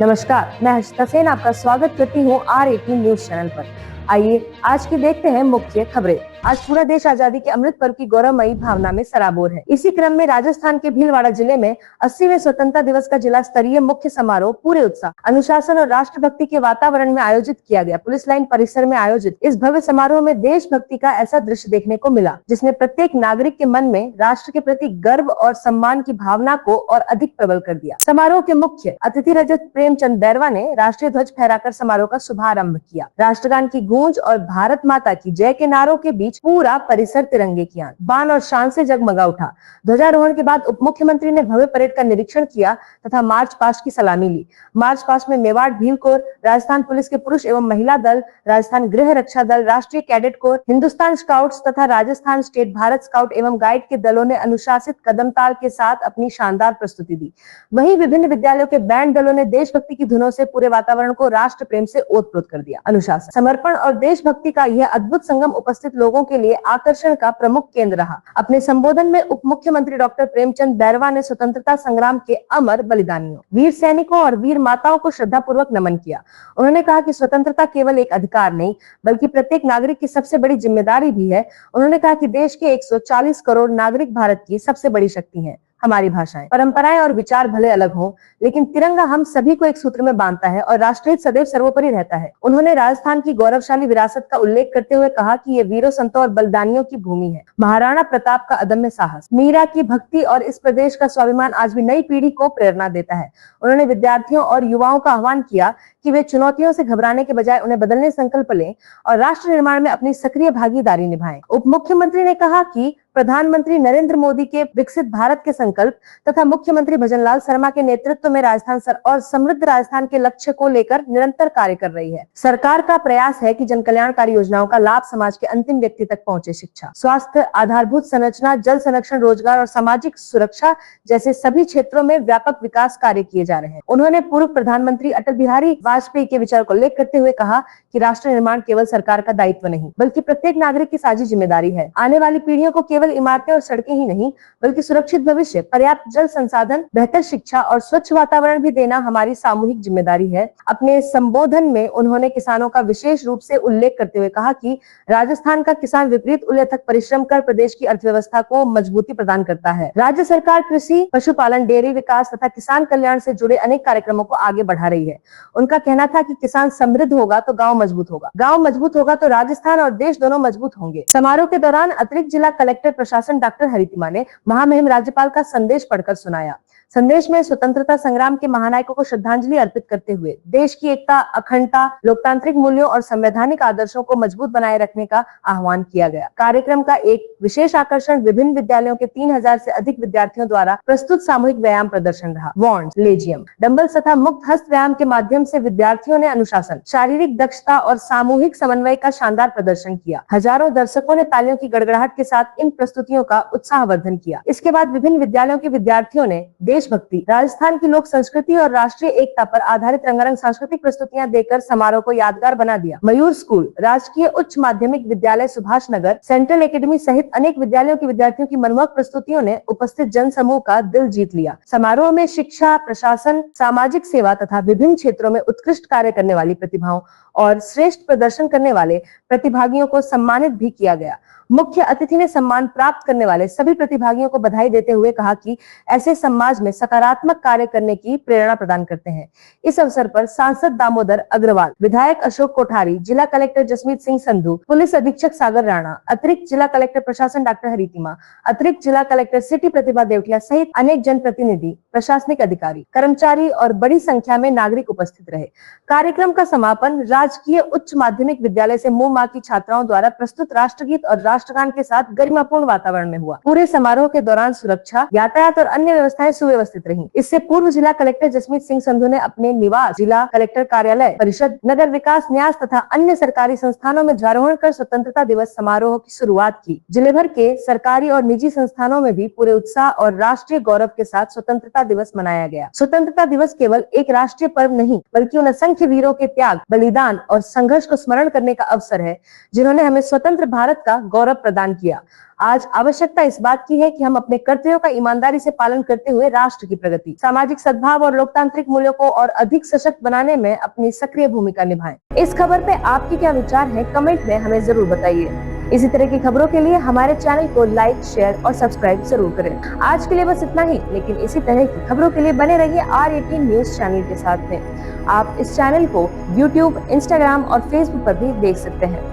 नमस्कार, मैं हर्षिता सेन आपका स्वागत करती हूँ R18 न्यूज चैनल पर। आइए आज की देखते हैं मुख्य खबरें। आज पूरा देश आजादी के अमृत पर्व की गौरवमयी भावना में सराबोर है। इसी क्रम में राजस्थान के भीलवाड़ा जिले में 80वें स्वतंत्रता दिवस का जिला स्तरीय मुख्य समारोह पूरे उत्साह, अनुशासन और राष्ट्रभक्ति के वातावरण में आयोजित किया गया। पुलिस लाइन परिसर में आयोजित इस भव्य समारोह में देशभक्ति का ऐसा दृश्य देखने को मिला जिसने प्रत्येक नागरिक के मन में राष्ट्र के प्रति गर्व और सम्मान की भावना को और अधिक प्रबल कर दिया। समारोह के मुख्य अतिथि रजत प्रेमचंद बैरवा ने राष्ट्रीय ध्वज फहराकर समारोह का शुभारंभ किया। राष्ट्रगान की गूंज और भारत माता की जय के नारों के बीच पूरा परिसर तिरंगे की बान और शान से जगमगा उठा। ध्वजारोहण के बाद उप मुख्यमंत्री ने भव्य परेड का निरीक्षण किया तथा मार्च पास्ट की सलामी ली। मार्च पास्ट में मेवाड़ भील कोर, राजस्थान पुलिस के पुरुष एवं महिला दल, राजस्थान गृह रक्षा दल, राष्ट्रीय कैडेट कोर, हिंदुस्तान स्काउट्स तथा राजस्थान स्टेट भारत स्काउट एवं गाइड के दलों ने अनुशासित कदम ताल के साथ अपनी शानदार प्रस्तुति दी। वहीं विभिन्न विद्यालयों के बैंड दलों ने देशभक्ति की धुनों से पूरे वातावरण को राष्ट्र प्रेम से ओतप्रोत कर दिया। अनुशासन, समर्पण और देशभक्ति का यह अद्भुत संगम उपस्थित लोगों के लिए आकर्षण का प्रमुख केंद्र रहा। अपने संबोधन में उप मुख्यमंत्री डॉक्टर प्रेमचंद बैरवा ने स्वतंत्रता संग्राम के अमर बलिदानियों, वीर सैनिकों और वीर माताओं को श्रद्धापूर्वक नमन किया। उन्होंने कहा कि स्वतंत्रता केवल एक अधिकार नहीं बल्कि प्रत्येक नागरिक की सबसे बड़ी जिम्मेदारी भी है। उन्होंने कहा कि देश के 140 करोड़ नागरिक भारत की सबसे बड़ी शक्ति है। हमारी भाषाएं, परंपराएं और विचार भले अलग हों, लेकिन तिरंगा हम सभी को एक सूत्र में बांधता है और राष्ट्रहित सदैव सर्वोपरि रहता है। उन्होंने राजस्थान की गौरवशाली विरासत का उल्लेख करते हुए कहा कि ये वीरों, संतों और बलिदानियों की भूमि है। महाराणा प्रताप का अदम्य साहस, मीरा की भक्ति और इस प्रदेश का स्वाभिमान आज भी नई पीढ़ी को प्रेरणा देता है। उन्होंने विद्यार्थियों और युवाओं का आह्वान किया कि वे चुनौतियों से घबराने के बजाय उन्हें बदलने संकल्प लें और राष्ट्र निर्माण में अपनी सक्रिय भागीदारी निभाएं। उप मुख्यमंत्री ने कहा कि प्रधानमंत्री नरेंद्र मोदी के विकसित भारत के संकल्प तथा मुख्यमंत्री भजनलाल शर्मा के नेतृत्व में राजस्थान और समृद्ध राजस्थान के लक्ष्य को लेकर निरंतर कार्य कर रही है। सरकार का प्रयास है कि जन कल्याणकारी योजनाओं का लाभ समाज के अंतिम व्यक्ति तक पहुंचे। शिक्षा, स्वास्थ्य, आधारभूत संरचना, जल संरक्षण, रोजगार और सामाजिक सुरक्षा जैसे सभी क्षेत्रों में व्यापक विकास कार्य किए जा रहे हैं। उन्होंने पूर्व प्रधानमंत्री अटल बिहारी वाजपेयी के विचार को उल्लेख करते हुए कहा कि राष्ट्र निर्माण केवल सरकार का दायित्व नहीं बल्कि प्रत्येक नागरिक की साझी जिम्मेदारी है। आने वाली पीढ़ियों को केवल इमारतें और सड़कें ही नहीं बल्कि सुरक्षित भविष्य, पर्याप्त जल संसाधन, बेहतर शिक्षा और स्वच्छ वातावरण भी देना हमारी सामूहिक जिम्मेदारी है। अपने संबोधन में उन्होंने किसानों का विशेष रूप से उल्लेख करते हुए कहा कि राजस्थान का किसान विपरीत उल्लेखक परिश्रम कर प्रदेश की अर्थव्यवस्था को मजबूती प्रदान करता है। राज्य सरकार कृषि, पशुपालन, डेयरी विकास तथा किसान कल्याण से जुड़े अनेक कार्यक्रमों को आगे बढ़ा रही है। उनका कहना था कि किसान समृद्ध होगा तो गांव मजबूत होगा, गांव मजबूत होगा तो राजस्थान और देश दोनों मजबूत होंगे। समारोह के दौरान अतिरिक्त जिला कलेक्टर प्रशासन डॉक्टर हरितिमा ने महामहिम राज्यपाल का संदेश पढ़कर सुनाया। संदेश में स्वतंत्रता संग्राम के महानायकों को श्रद्धांजलि अर्पित करते हुए देश की एकता, अखंडता, लोकतांत्रिक मूल्यों और संवैधानिक आदर्शों को मजबूत बनाए रखने का आह्वान किया गया। कार्यक्रम का एक विशेष आकर्षण विभिन्न विद्यालयों के 3000 से अधिक विद्यार्थियों द्वारा प्रस्तुत सामूहिक व्यायाम प्रदर्शन रहा। वॉन्ड, लेजियम, डंबल्स तथा मुक्त हस्त व्यायाम के माध्यम से विद्यार्थियों ने अनुशासन, शारीरिक दक्षता और सामूहिक समन्वय का शानदार प्रदर्शन किया। हजारों दर्शकों ने तालियों की गड़गड़ाहट के साथ इन प्रस्तुतियों का उत्साहवर्धन किया। इसके बाद विभिन्न विद्यालयों के विद्यार्थियों ने देशभक्ति, राजस्थान की लोक संस्कृति और राष्ट्रीय एकता पर आधारित रंगारंग सांस्कृतिक प्रस्तुतियां देकर समारोह को यादगार बना दिया। मयूर स्कूल, राजकीय उच्च माध्यमिक विद्यालय सुभाष नगर, सेंट्रल एकेडमी सहित अनेक विद्यालयों के विद्यार्थियों की मनमोहक प्रस्तुतियों ने उपस्थित जन समूह का दिल जीत लिया। समारोह में शिक्षा, प्रशासन, सामाजिक सेवा तथा विभिन्न क्षेत्रों में उत्कृष्ट कार्य करने वाली प्रतिभाओं और श्रेष्ठ प्रदर्शन करने वाले प्रतिभागियों को सम्मानित भी किया गया। मुख्य अतिथि ने सम्मान प्राप्त करने वाले सभी प्रतिभागियों को बधाई देते हुए कहा कि ऐसे समाज में सकारात्मक कार्य करने की प्रेरणा प्रदान करते हैं। इस अवसर पर सांसद दामोदर अग्रवाल, विधायक अशोक कोठारी, जिला कलेक्टर जसमीत सिंह संधू, पुलिस अधीक्षक सागर राणा, अतिरिक्त जिला कलेक्टर प्रशासन डॉक्टर हरितिमा, अतिरिक्त जिला कलेक्टर सिटी प्रतिभा देवटिया सहित अनेक जनप्रतिनिधि, प्रशासनिक अधिकारी, कर्मचारी और बड़ी संख्या में नागरिक उपस्थित रहे। कार्यक्रम का समापन राजकीय उच्च माध्यमिक विद्यालय से मुंह मां की छात्राओं द्वारा प्रस्तुत राष्ट्रगीत और राष्ट्रगान के साथ गरिमापूर्ण वातावरण में हुआ। पूरे समारोह के दौरान सुरक्षा, यातायात और अन्य व्यवस्थाएं सुव्यवस्थित रहीं। इससे पूर्व जिला कलेक्टर जसमीत सिंह संधू ने अपने निवास, जिला कलेक्टर कार्यालय, परिषद, नगर विकास न्यास तथा अन्य सरकारी संस्थानों में ध्वजारोहण कर स्वतंत्रता दिवस समारोह की शुरुआत की। जिले भर के सरकारी और निजी संस्थानों में भी पूरे उत्साह और राष्ट्रीय गौरव के साथ स्वतंत्रता दिवस मनाया गया। स्वतंत्रता दिवस केवल एक राष्ट्रीय पर्व नहीं बल्कि उन असंख्य वीरों के त्याग, बलिदान और संघर्ष को स्मरण करने का अवसर है जिन्होंने हमें स्वतंत्र भारत का गौरव प्रदान किया। आज आवश्यकता इस बात की है कि हम अपने कर्तव्यों का ईमानदारी से पालन करते हुए राष्ट्र की प्रगति, सामाजिक सद्भाव और लोकतांत्रिक मूल्यों को और अधिक सशक्त बनाने में अपनी सक्रिय भूमिका निभाएं। इस खबर पे आपके क्या विचार हैं? कमेंट में हमें जरूर बताइए। इसी तरह की खबरों के लिए हमारे चैनल को लाइक, शेयर और सब्सक्राइब जरूर करें। आज के लिए बस इतना ही, लेकिन इसी तरह की खबरों के लिए बने रहिए R18 न्यूज चैनल के साथ में। आप इस चैनल को YouTube, Instagram और Facebook पर भी देख सकते हैं।